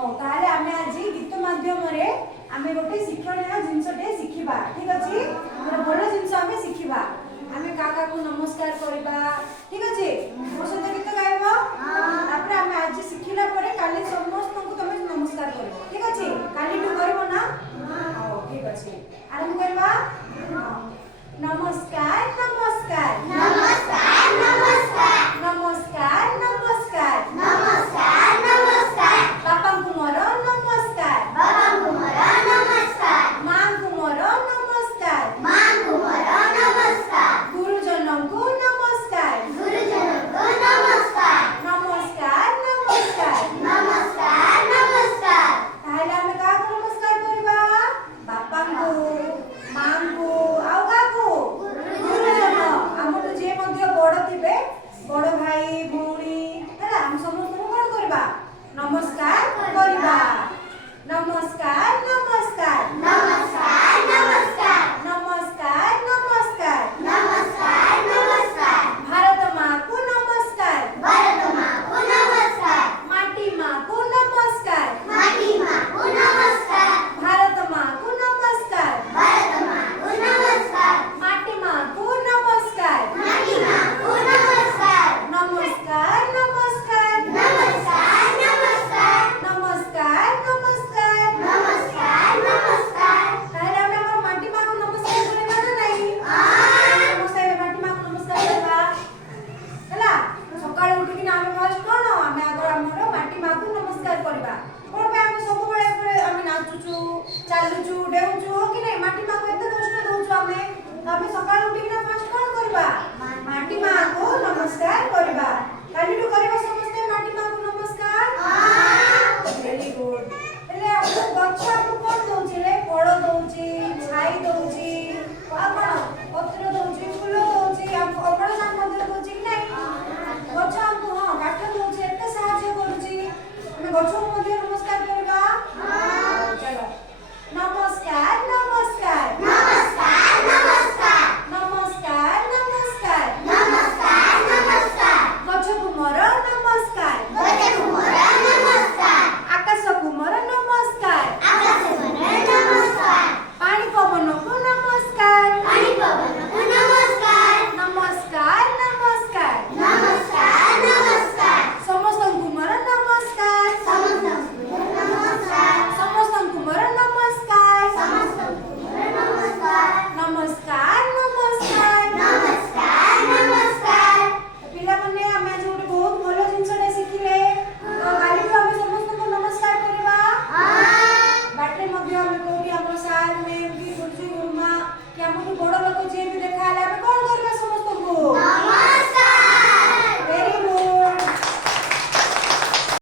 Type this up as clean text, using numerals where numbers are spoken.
हाँ ताले आमे आज गीत माध्यम रे आमे गोटे शिक्षणीय जिनसटे शिखिबा ठीक अछि गोटे भलो जिनस आमे शिखिबा आमे काका को नमस्कार करबा ठीक अछि मोर सहित गीत गाइबो तापर आमे आज शिखिला परे काली समस्त को तमे नमस्कार करबो ठीक अछि काली टू करबो ना हां ठीक अछि आरंभ करबा नमस्कार नमस्कार नमस्कार नमस्कार नमस्कार नमस्कार नमस्कार नमस्कार बापा को मोर नमस्कार बाबा को मोर नमस्कार मां को मोर नमस्कार मां को मोर नमस्कार गुरुजन को नमस्कार गुरुजन को नमस्कार नमस्कार नमस्कार नमस्कार नमस्कार ताहले हमें का नमस्कार करबा बापा को मां को आउ का को गुरुजन हमर जे मध्ये बड़ थिबे बड़ भाई भौणी हैला हम समस्त को कोन करबा नमस्कार करबा नमस्कार नमस्कार नमस्कार नमस्कार नमस्कार नमस्कार नमस्कार नमस्कार भारत माँ को नमस्कार भारत मां को नमस्कार माटी माँ को नमस्कार माटी मां को नमस्कार भारत माँ को नमस्कार भारत मां को नमस्कार माटी माँ को नमस्कार माटी मां को नमस्कार नमस्कार नमस्कार नमस्कार नमस्कार नमस्कार नमस्कार नमस्कार नमस्कार ताहले हमें हमर माटी माँ को नमस्कार करबा ना नहीं नमस्कार माटी माँ को नमस्कार करबा हैला सकाळ उठी कि नामे फर्स्ट कोन हमें आगर हमर माटी माँ को नमस्कार करबा कोन पे हम सब बेले पर हम नाचुचू चालुचू डेउचू हो कि नहीं माटी माँ को एते कष्ट दउचू हमें तो हमें सकाळ उठी कि ना फर्स्ट कोन करबा माटी माँ को नमस्कार करबा काली तो करबा समस्त माटी माँ को नमस्कार वेरी गुड એટલે આપણે ગચ્છ આપુ કોણ દઉચી લે ફળો દઉચી છાઈ દઉચી આ કોણ પત્ર દઉચી ફૂલ દઉચી આમ અપણ સાન ମଧ୍ୟ દઉચી କି নাই ଗଛ ଆମକୁ ହଁ କାଠ ଦଉଚି ଏତେ ସାହାଯ୍ୟ କରୁଚି ଆମେ ଗଛକୁ ମଧ୍ୟ ନମସ୍କାର କରିବା ଚलो ନମସ୍କାର ନମସ୍କାର नमस्कार नमस्कार ନମସ୍କାର ନମସ୍କାର नमस्कार नमस्कार ଗଛକୁ ମୋର ନମସ୍କାର गजे को मोर नमस्कार ଆକାଶକୁ ମୋର ନମସ୍କାର आकाश को मोर नमस्कार ପାଣି ପବନକୁ ନମସ୍କାର पानी पवन को नमस्कार ନମସ୍କାର ନମସ୍କାର नमस्कार नमस्कार ସମସ୍ତଙ୍କୁ ମୋର ନମସ୍କାର समस्त को नमस्कार ସମସ୍ତଙ୍କୁ ମୋର ନମସ୍କାର समस्त को नमस्कार ନମସ୍କାର ନମସ୍କାର नमस्कार नमस्कार ପିଲାମାନେ ଆମେ ଆଜି ଗୋଟେ ବହୁତ ଭଲ ଜିନିଷଟେ ଶିଖିଲେ ତ କାଲିଠୁ ଆମେ ସମସ୍ତଙ୍କୁ ନମସ୍କାର କରିବା ବାଟରେ ମଧ୍ୟ ଆମେ କୋଉଠି ଆମର ସାର୍ ମ୍ୟାମ୍ କି ଗୁରୁଜୀ ଗୁରୁମା କି ଆମକୁ ବଡ଼ ଲୋକ ଯିଏ ବି ଦେଖା ହେଲା